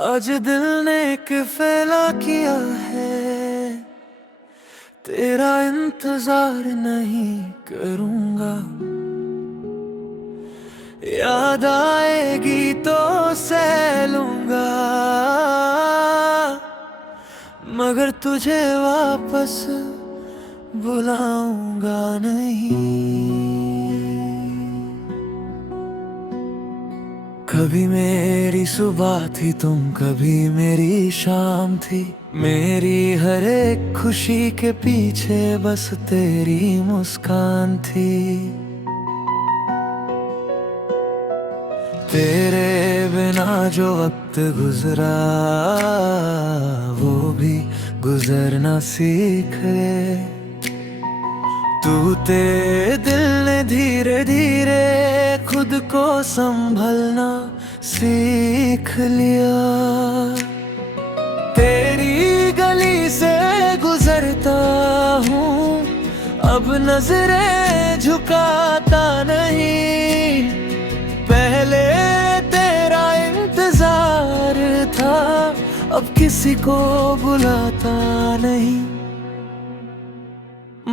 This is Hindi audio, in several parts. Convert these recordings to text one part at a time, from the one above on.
आज दिल ने एक फैला किया है, तेरा इंतजार नहीं करूंगा। याद आएगी तो सह लूंगा, मगर तुझे वापस बुलाऊंगा नहीं। कभी मेरी सुबह थी तुम, कभी मेरी शाम थी। मेरी हर एक खुशी के पीछे बस तेरी मुस्कान थी। तेरे बिना जो वक्त गुजरा वो भी गुजरना सीख ले। टूटे दिल ने धीरे धीरे खुद को संभलना सीख लिया। तेरी गली से गुजरता हूँ, अब नजरें झुकाता नहीं। पहले तेरा इंतजार था, अब किसी को बुलाता नहीं।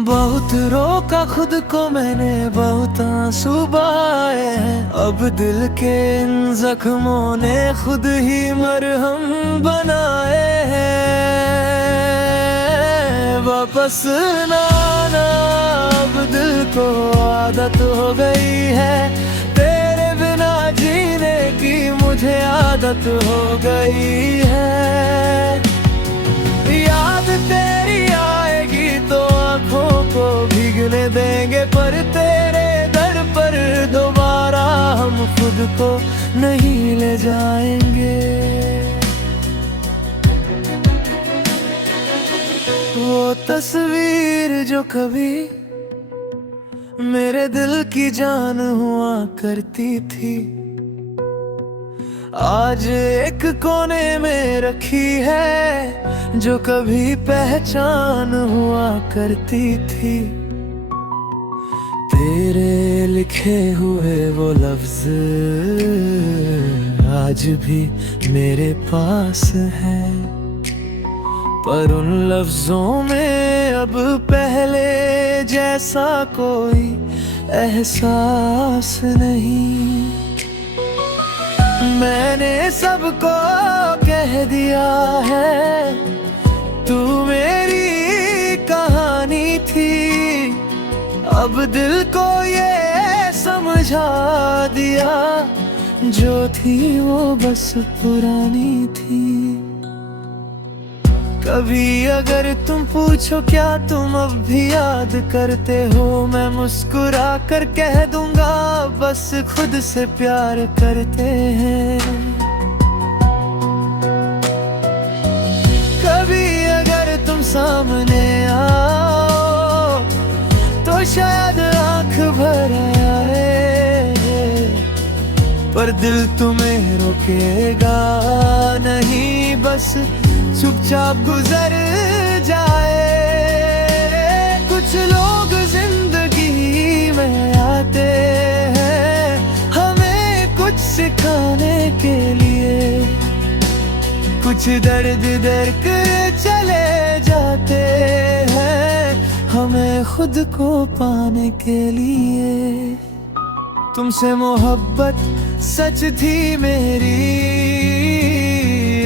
बहुत रोका खुद को मैंने, बहुत आंसू बहाए हैं। अब दिल के इन जख्मों ने खुद ही मरहम बनाए हैं। वापस ना आना अब दिल को आदत हो गई है। तेरे बिना जीने की मुझे आदत हो गई है। याद तेरी आएगी तो आँखों को भीगने देंगे, पर तेरे दर पर दोबारा हम खुद को नहीं ले जाएंगे। वो तस्वीर जो कभी मेरे दिल की जान हुआ करती थी, आज एक कोने में रखी है जो कभी पहचान हुआ करती थी। तेरे लिखे हुए वो लफ्ज आज भी मेरे पास हैं, पर उन लफ्जों में अब पहले जैसा कोई एहसास नहीं। मैंने सबको कह दिया है तू मेरी कहानी थी। अब दिल को ये समझा दिया जो थी वो बस पुरानी थी। कभी अगर तुम पूछो क्या तुम अब भी याद करते हो, मैं मुस्कुरा कर कह दूंगा बस खुद से प्यार करते हैं। कभी अगर तुम सामने आओ तो शायद आंख भर आए, पर दिल तुम्हें रोकेगा नहीं, बस चुपचाप गुजर जाए। कुछ लोग जिंदगी में आते हैं हमें कुछ सिखाने के लिए, कुछ दर्द कर चले जाते हैं हमें खुद को पाने के लिए। तुमसे मोहब्बत सच थी मेरी,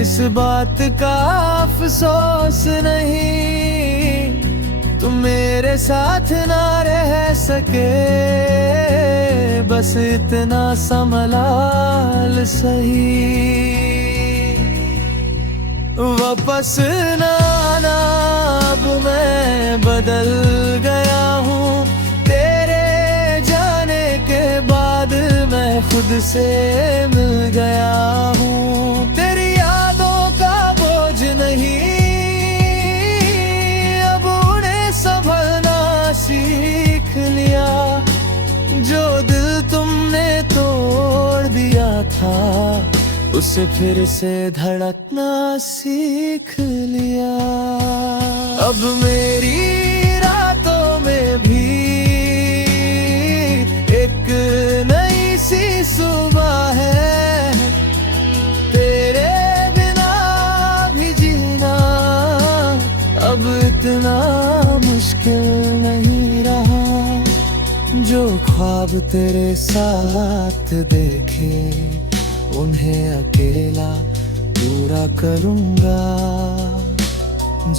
इस बात का अफसोस नहीं। तुम मेरे साथ ना रह सके, बस इतना सा मलाल सही। वापस ना आना अब मैं बदल गया हूँ। तेरे जाने के बाद मैं खुद से मिल गया हूँ। तेरी यादों का बोझ नहीं, अब उन्हें संभलना सीख लिया। जो दिल तुमने तोड़ दिया था उसे फिर से धड़कना सीख लिया। अब मेरी रातों में भी एक नई सी सुबह है। तेरे बिना ख्वाब तेरे साथ देखे, उन्हें अकेला पूरा करूँगा।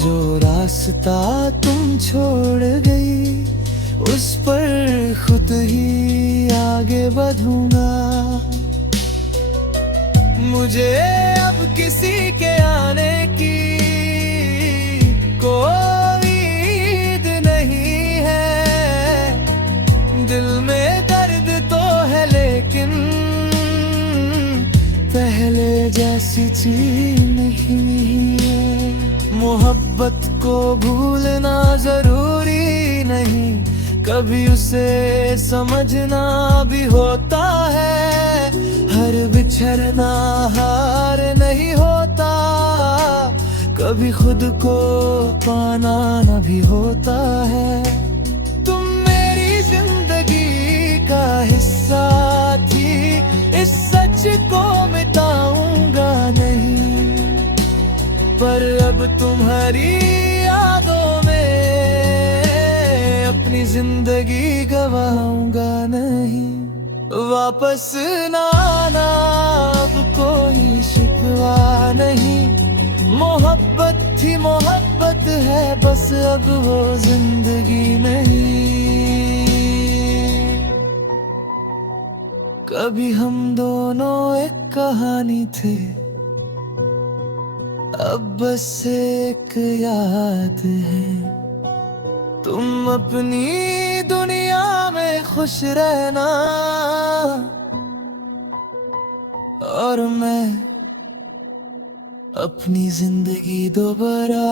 जो रास्ता तुम छोड़ गई, उस पर खुद ही आगे बढ़ूंगा। मुझे अब किसी के आने की कोई उम्मीद नहीं है। दिल में दर्द तो है लेकिन पहले जैसी चीज नहीं है। मोहब्बत को भूलना जरूरी नहीं, कभी उसे समझना भी होता है। हर बिछड़ना हार नहीं होता, कभी खुद को पाना न भी होता है। तुम मेरी जिंदगी का हिस्सा थी, इस सच को मिटाऊंगा नहीं। पर अब तुम्हारी यादों में अपनी जिंदगी गवाऊंगा नहीं। वापस ना आना अब कोई शिकवा नहीं। मोहब्बत थी मोहब्बत है, बस अब वो जिंदगी नहीं। कभी हम दोनों एक कहानी थे, अब बस एक याद है। तुम अपनी दुनिया में खुश रहना और मैं अपनी जिंदगी दोबारा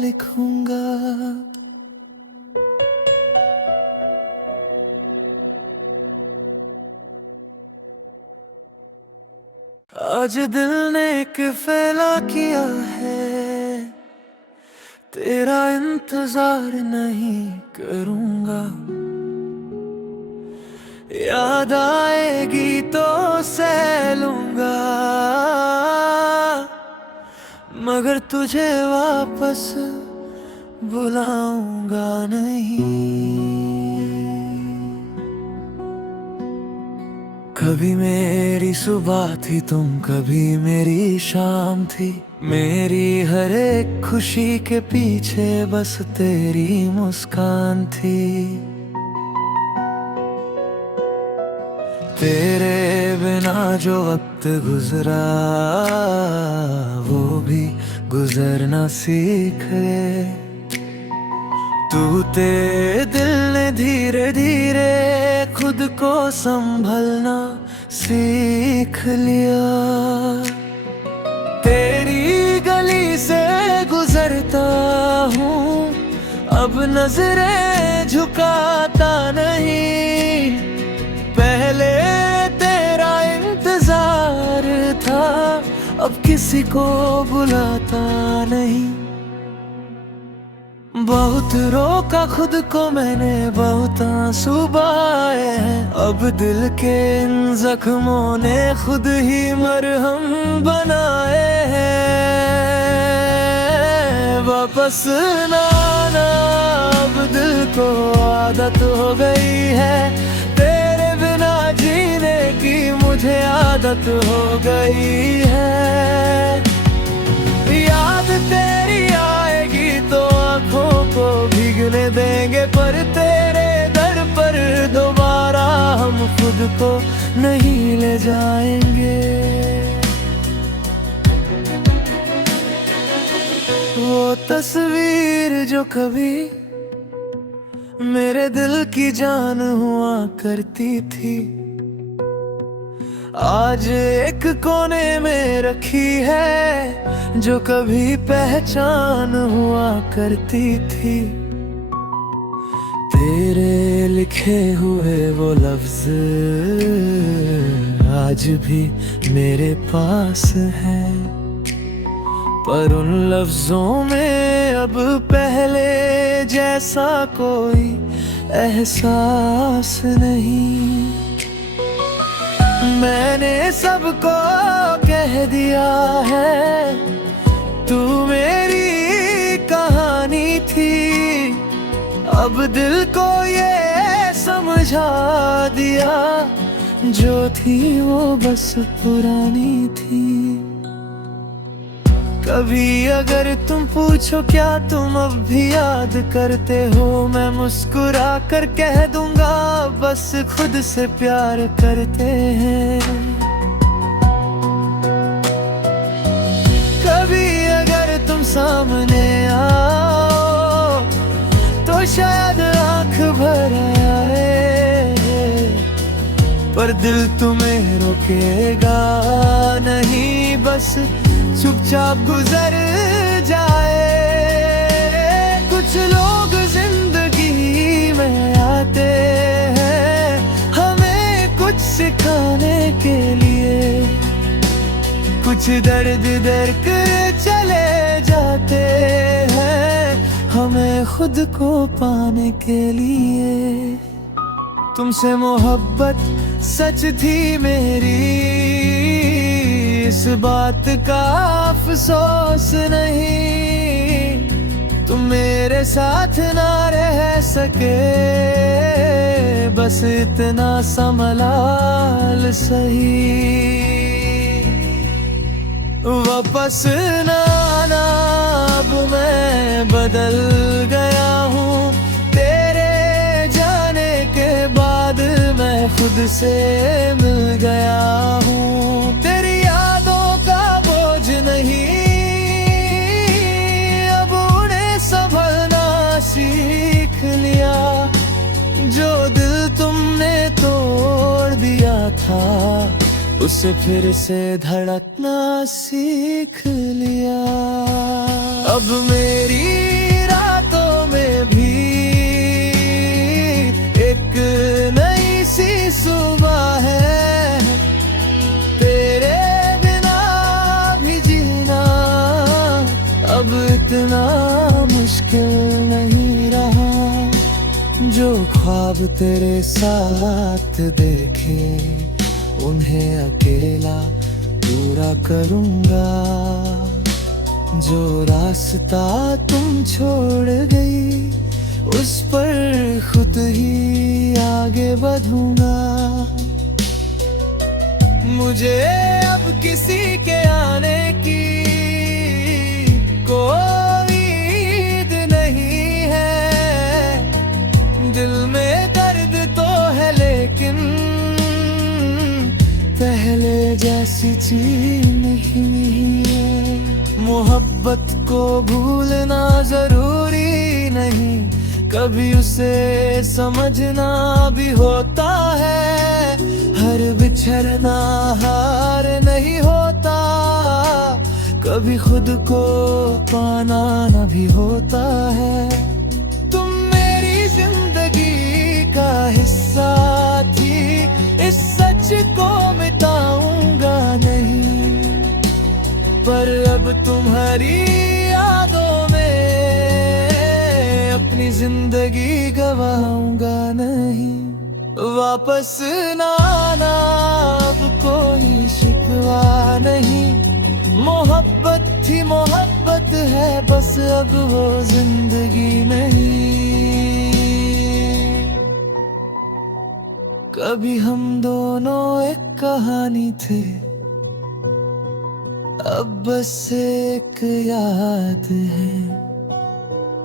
लिखूंगा। आज दिल ने एक फैला किया है, तेरा इंतजार नहीं करूंगा। याद आएगी तो सह लूंगा, मगर तुझे वापस बुलाऊंगा नहीं। कभी मेरी सुबह थी तुम, कभी मेरी शाम थी। मेरी हर एक खुशी के पीछे बस तेरी मुस्कान थी। तेरे बिना जो वक्त गुजरा वो भी गुजरना सीख ले। टूटे दिल ने धीरे धीरे खुद को संभलना सीख लिया। तेरी गली से गुजरता हूँ, अब नजरें झुकाता नहीं। पहले तेरा इंतजार था, अब किसी को बुलाता नहीं। बहुत रोका खुद को मैंने, बहुत आंसू बहाए हैं। अब दिल के इन जख्मों ने खुद ही मरहम बनाए हैं। वापस ना आना अब दिल को आदत हो गई है। तेरे बिना जीने की मुझे आदत हो गई है। याद तेरी आएगी तो आँखों को भीगने देंगे, पर तेरे दर पर दोबारा हम खुद को नहीं ले जाएंगे। वो तस्वीर जो कभी मेरे दिल की जान हुआ करती थी, आज एक कोने में रखी है जो कभी पहचान हुआ करती थी। तेरे लिखे हुए वो लफ्ज आज भी मेरे पास हैं, पर उन लफ्जों में अब पहले जैसा कोई एहसास नहीं। मैंने सबको कह दिया है तू मेरी कहानी थी। अब दिल को ये समझ बुझा दिया, जो थी वो बस पुरानी थी। कभी अगर तुम पूछो क्या तुम अब भी याद करते हो, मैं मुस्कुरा कर कह दूंगा बस खुद से प्यार करते हैं। कभी अगर तुम सामने आओ तो शायद आंख भर आए, पर दिल तुम्हें रोकेगा नहीं, बस चुपचाप गुजर जाए। कुछ लोग जिंदगी में आते हैं हमें कुछ सिखाने के लिए, कुछ दर्द दर्द चले जाते हैं हमें खुद को पाने के लिए। तुमसे मोहब्बत सच थी मेरी, इस बात का अफसोस नहीं। तुम मेरे साथ ना रह सके, बस इतना सा मलाल सही। वापस ना आना, अब मैं बदल गया हूँ। तेरे जाने के बाद मैं खुद से मिल गया हूँ। तेरी यादों का बोझ नहीं, अब उन्हें संभलना सीख लिया। जो दिल तुमने तोड़ दिया था, उसे फिर से धड़कना सीख लिया। अब मेरी रातों में भी एक नई सी सुबह है। तेरे बिना भी जीना अब इतना मुश्किल नहीं रहा। जो ख्वाब तेरे साथ देखे उन्हें अकेला पूरा करूंगा। जो रास्ता तुम छोड़ गई, उस पर खुद ही आगे बढ़ूंगा। मुझे अब किसी के आने की कोई उम्मीद नहीं है। दिल में दर्द तो है लेकिन पहले जैसी चीज नहीं है। मोहब्बत को भूलना जरूरी नहीं, कभी उसे समझना भी होता है। हर बिछड़ना हार नहीं होता, कभी खुद को पाना न भी होता है। तुम मेरी जिंदगी का हिस्सा थी, इस सच को मिटाऊंगा नहीं। पर अब तुम्हारी यादों में अपनी जिंदगी गवाऊंगा नहीं। वापस ना आना, अब कोई शिकवा नहीं। मोहब्बत थी मोहब्बत है, बस अब वो जिंदगी नहीं। कभी हम दोनों एक कहानी थे, अब बस एक याद है।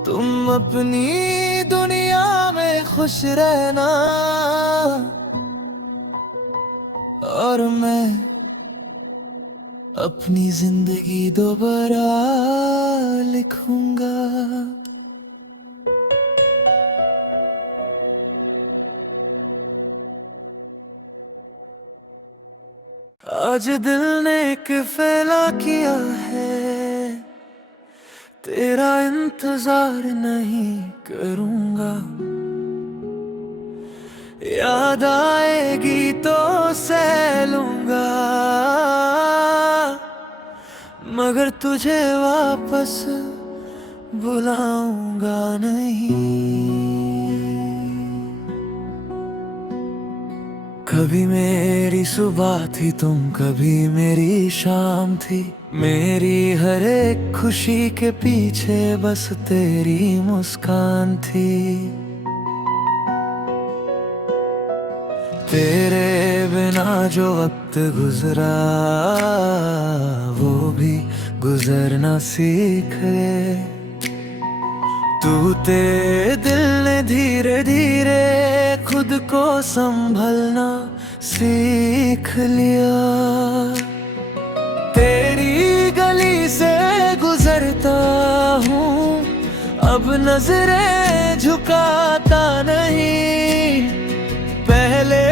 तुम अपनी दुनिया में खुश रहना, और मैं अपनी जिंदगी दोबारा लिखूंगा। आज दिल ने एक फैला किया है, तेरा इंतजार नहीं करूंगा। याद आएगी तो सह लूंगा, मगर तुझे वापस बुलाऊंगा नहीं। कभी मेरी सुबह थी तुम, कभी मेरी शाम थी। मेरी हर एक खुशी के पीछे बस तेरी मुस्कान थी। तेरे बिना जो वक्त गुजरा वो भी गुजरना सीख ले। टूटे दिल ने धीरे धीरे खुद को संभलना सीख लिया। तेरी गली से गुजरता हूँ अब नजरें झुकाता नहीं। पहले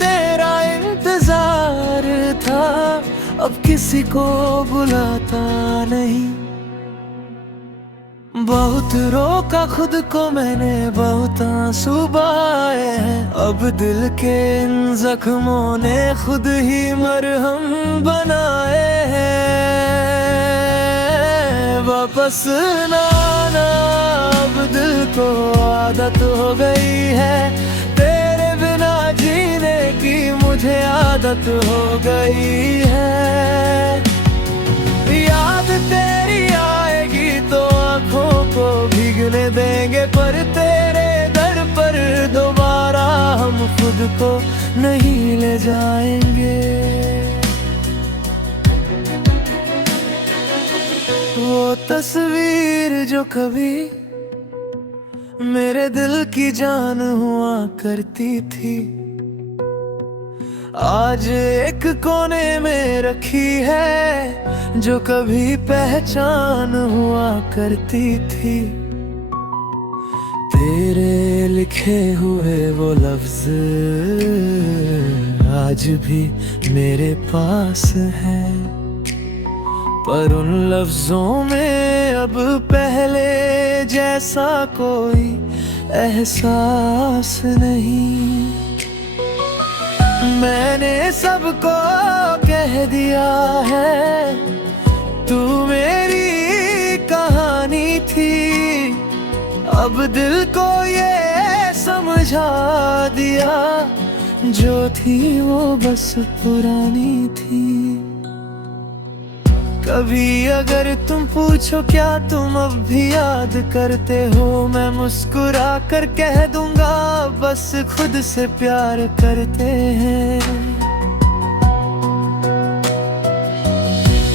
तेरा इंतजार था अब किसी को बुलाता नहीं। बहुत रोका खुद को मैंने, बहुत आंसू बहाए हैं। अब दिल के इन जख्मों ने खुद ही मरहम बनाए हैं। वापस ना आना अब दिल को आदत हो गई है। तेरे बिना जीने की मुझे आदत हो गई है। याद तेरी आएगी तो आँखों को भीगने देंगे, पर तेरे दर पर दोबारा हम खुद को नहीं ले जाएंगे। वो तस्वीर जो कभी मेरे दिल की जान हुआ करती थी, आज एक कोने में रखी है जो कभी पहचान हुआ करती थी। तेरे लिखे हुए वो लफ्ज आज भी मेरे पास हैं, पर उन लफ्जों में अब पहले जैसा कोई एहसास नहीं। मैंने सबको कह दिया है तू मेरी कहानी थी, अब दिल को ये समझा दिया जो थी वो बस पुरानी थी। कभी अगर तुम पूछो क्या तुम अब भी याद करते हो, मैं मुस्कुरा कर कह दूंगा बस खुद से प्यार करते हैं।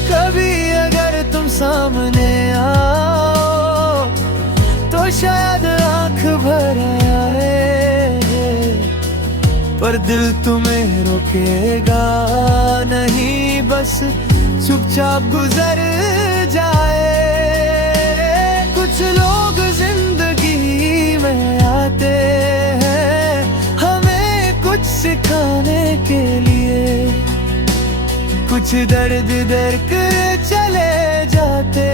कभी अगर तुम सामने आओ तो शायद आंख भर आए, पर दिल तुम्हें रोकेगा नहीं, बस चुपचाप गुजर जाए। कुछ लोग जिंदगी में आते हैं हमें कुछ सिखाने के लिए, कुछ दर्द कर चले जाते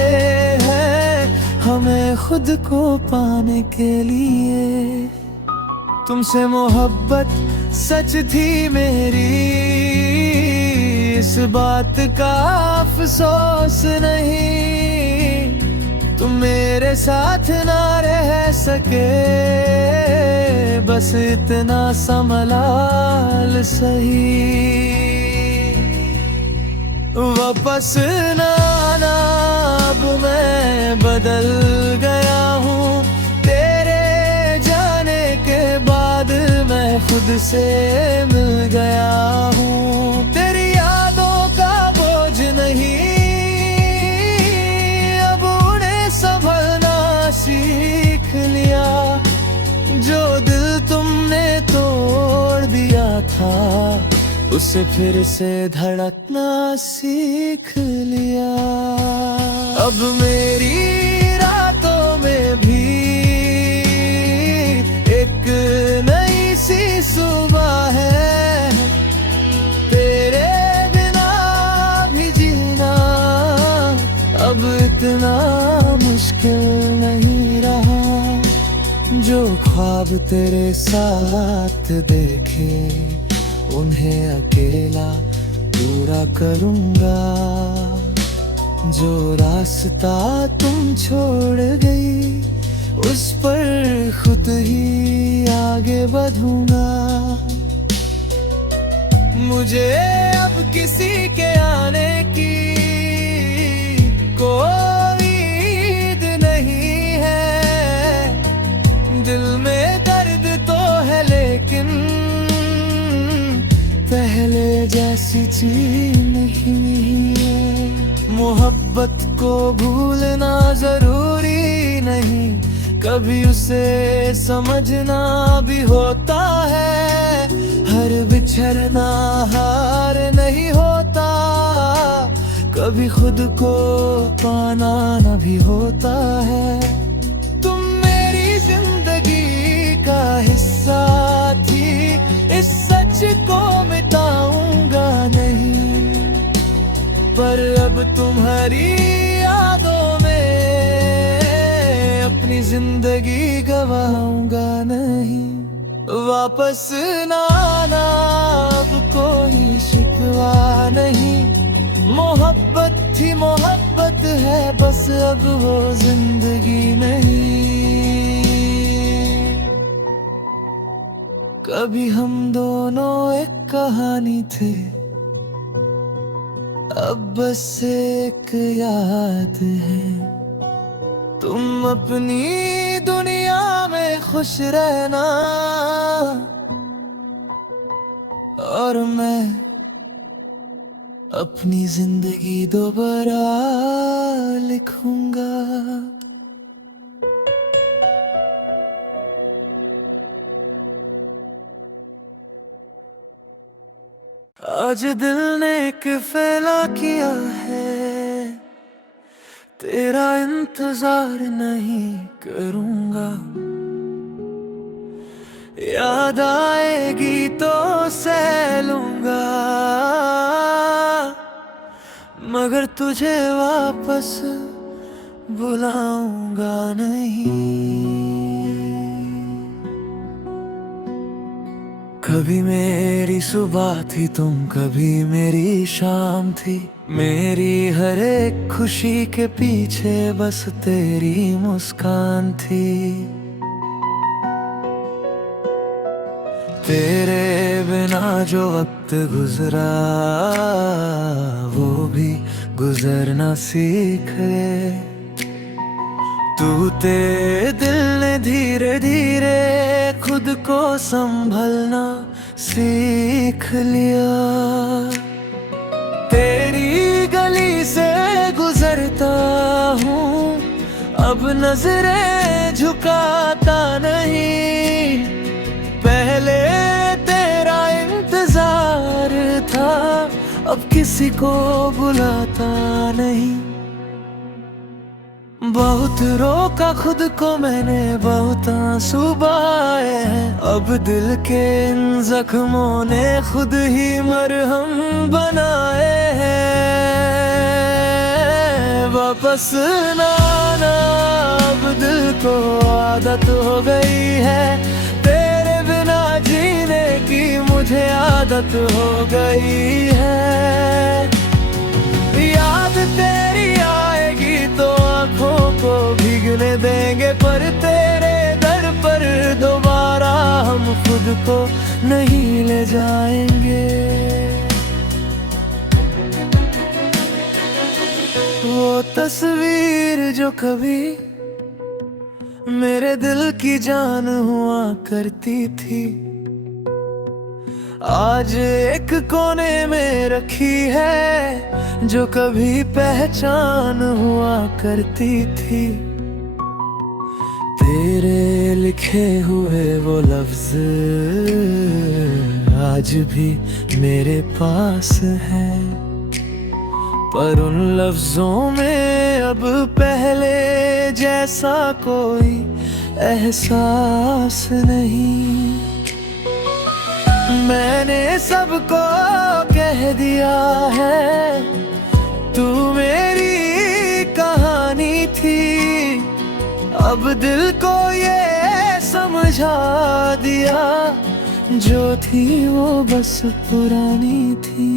हैं हमें खुद को पाने के लिए। तुमसे मोहब्बत सच थी मेरी, इस बात का अफसोस नहीं। तुम मेरे साथ ना रह सके बस इतना समलाल सही। वापस ना आना अब मैं बदल गया हूँ, तेरे जाने के बाद मैं खुद से मिल गया हूँ। तेरी नहीं अब उन्हें संभलना सीख लिया, जो दिल तुमने तोड़ दिया था उसे फिर से धड़कना सीख लिया। अब मेरी रातों में भी एक नई सी सुबह है, तेरे अब इतना मुश्किल नहीं रहा। जो ख्वाब तेरे साथ देखे उन्हें अकेला पूरा करूँगा, जो रास्ता तुम छोड़ गई उस पर खुद ही आगे बढ़ूंगा। मुझे अब किसी के आने की कोई उम्मीद नहीं है। दिल में दर्द तो है लेकिन सच्ची नहीं है। मोहब्बत को भूलना जरूरी नहीं, कभी उसे समझना भी होता है। हर बिछड़ना हार नहीं होता, कभी खुद को पाना न भी होता है। तुम मेरी जिंदगी का हिस्सा थी, इस सच को मिटाऊंगा नहीं, पर अब तुम्हारी यादों में अपनी जिंदगी गवाऊंगा नहीं। वापस ना आना, अब कोई शिकवा नहीं। मोहब्बत थी मोहब्बत है, बस अब वो जिंदगी नहीं। कभी हम दोनों एक कहानी थे, अब बस एक याद है। तुम अपनी दुनिया में खुश रहना, और मैं अपनी जिंदगी दोबारा लिखूंगा। आज दिल ने एक फैला किया है, तेरा इंतजार नहीं करूंगा। याद आएगी तो सह लूंगा, मगर तुझे वापस बुलाऊंगा नहीं। कभी मेरी सुबह थी तुम, कभी मेरी शाम थी। मेरी हर एक खुशी के पीछे बस तेरी मुस्कान थी। तेरे बिना जो वक्त गुजरा, वो भी गुजरना सीख ले। टूटे दिल ने धीरे धीरे खुद को संभलना सीख लिया। तेरी गली से गुजरता हूँ, अब नजरें झुकाता नहीं। पहले तेरा इंतजार था, अब किसी को बुलाता नहीं। बहुत रोका खुद को मैंने, बहुत आंसू बहाए हैं। अब दिल के इन जख्मों ने खुद ही मरहम बनाए हैं। वापस ना आना, अब दिल को आदत हो गई है। तेरे बिना जीने की मुझे आदत हो गई है। याद तेरी आएगी तो आँखों को भीगने देंगे, पर तेरे दर पर दोबारा हम खुद को नहीं ले जाएंगे। वो तस्वीर जो कभी मेरे दिल की जान हुआ करती थी, आज एक कोने में रखी है, जो कभी पहचान हुआ करती थी। तेरे लिखे हुए वो लफ्ज आज भी मेरे पास हैं, पर उन लफ्जों में अब पहले जैसा कोई एहसास नहीं। मैंने सबको कह दिया है, तू मेरी कहानी थी। अब दिल को ये समझा दिया, जो थी वो बस पुरानी थी।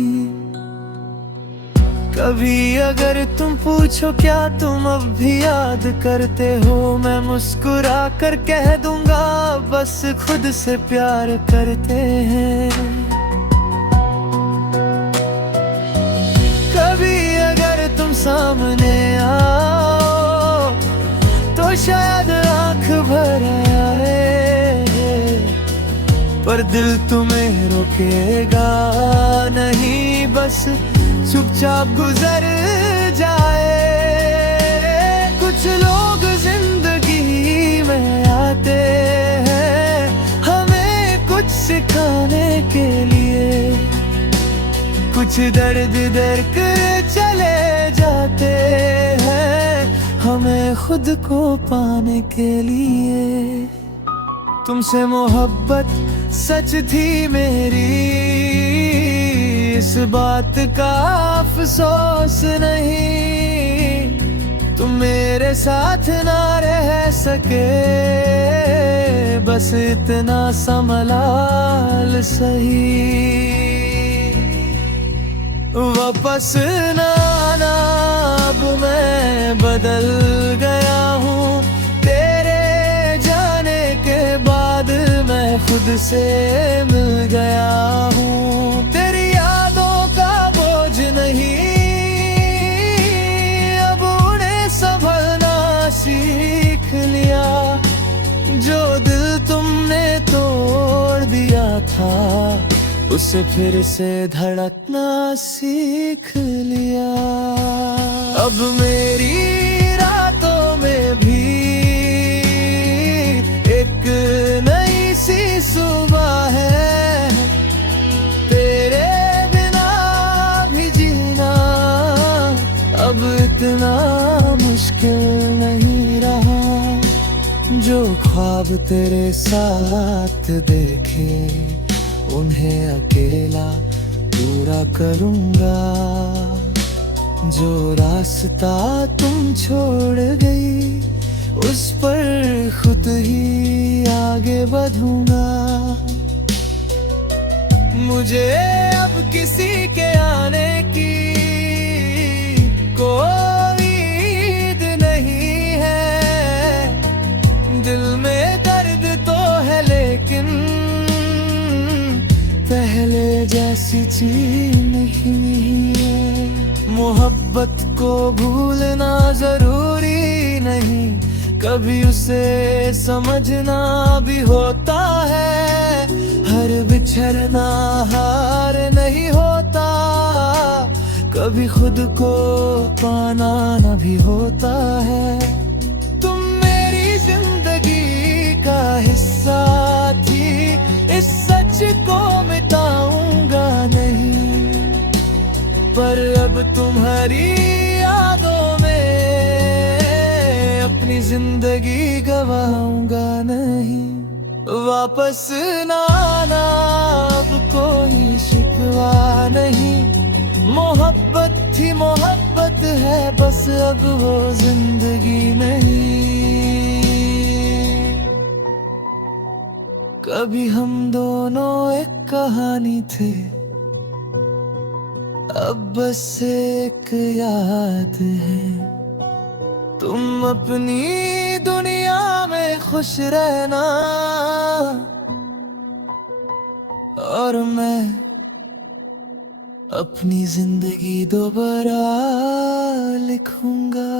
कभी अगर तुम पूछो क्या तुम अब भी याद करते हो, मैं मुस्कुरा कर कह दूंगा बस खुद से प्यार करते हैं। कभी अगर तुम सामने आओ तो शायद आंख भर आए, पर दिल तुम्हें रोकेगा नहीं, बस चुपचाप गुजर जाए। कुछ लोग जिंदगी में आते हैं हमें कुछ सिखाने के लिए, कुछ दर्द दर्द चले जाते हैं हमें खुद को पाने के लिए। तुमसे मोहब्बत सच थी मेरी, इस बात का अफसोस नहीं। तुम मेरे साथ ना रह सके, बस इतना सा मलाल सही। वापस ना आना, अब मैं बदल गया हूँ। तेरे जाने के बाद मैं खुद से मिल गया हूँ। तेरी यादों का बोझ नहीं, अब उन्हें संभलना सीख लिया। जो दिल तुमने तोड़ दिया था, उसे फिर से धड़कना सीख लिया। अब मेरी रातों में भी एक नई सी सुबह है। तेरे बिना भी जीना अब इतना मुश्किल नहीं रहा। जो ख्वाब तेरे साथ देखे, उन्हें अकेला पूरा करूँगा। जो रास्ता तुम छोड़ गई, उस पर खुद ही आगे बढ़ूँगा। मुझे अब किसी के आने की कोई उम्मीद नहीं है। दिल में दर्द तो है, लेकिन पहले जैसी चीज नहीं है। मोहब्बत को भूलना जरूरी नहीं, कभी उसे समझना भी होता है। हर बिछड़ना हार नहीं होता, कभी खुद को पाना न भी होता है। तुम मेरी जिंदगी का हिस्सा थी, इस सच को मिटाऊंगा नहीं। पर अब तुम्हारी यादों में अपनी जिंदगी गवाऊंगा नहीं। वापस ना आना, अब कोई शिकवा नहीं। मोहब्बत थी मोहब्बत है, बस अब वो जिंदगी नहीं। कभी हम दोनों एक कहानी थे, अब बस एक याद है। तुम अपनी दुनिया में खुश रहना, और मैं अपनी जिंदगी दोबारा लिखूंगा।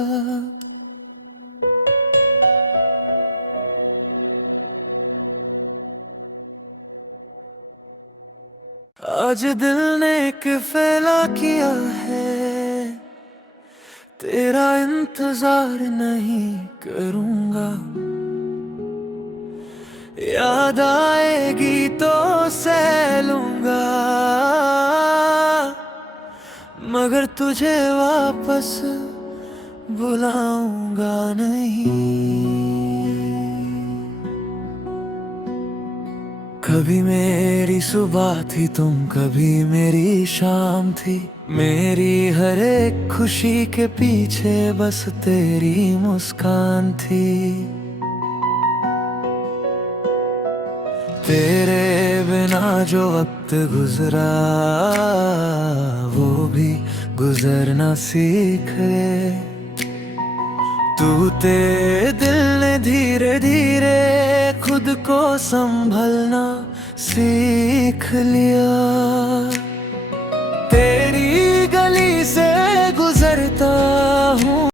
आज दिल ने एक फैला किया है, तेरा इंतजार नहीं करूंगा। याद आएगी तो सह लूंगा, मगर तुझे वापस बुलाऊंगा नहीं। कभी मेरी सुबह थी तुम, कभी मेरी शाम थी। मेरी हर एक खुशी के पीछे बस तेरी मुस्कान थी। तेरे बिना जो वक्त गुजरा, वो भी गुजरना सीख ले। टूटे दिल ने धीरे धीरे खुद को संभलना सीख लिया। तेरी गली से गुजरता हूँ,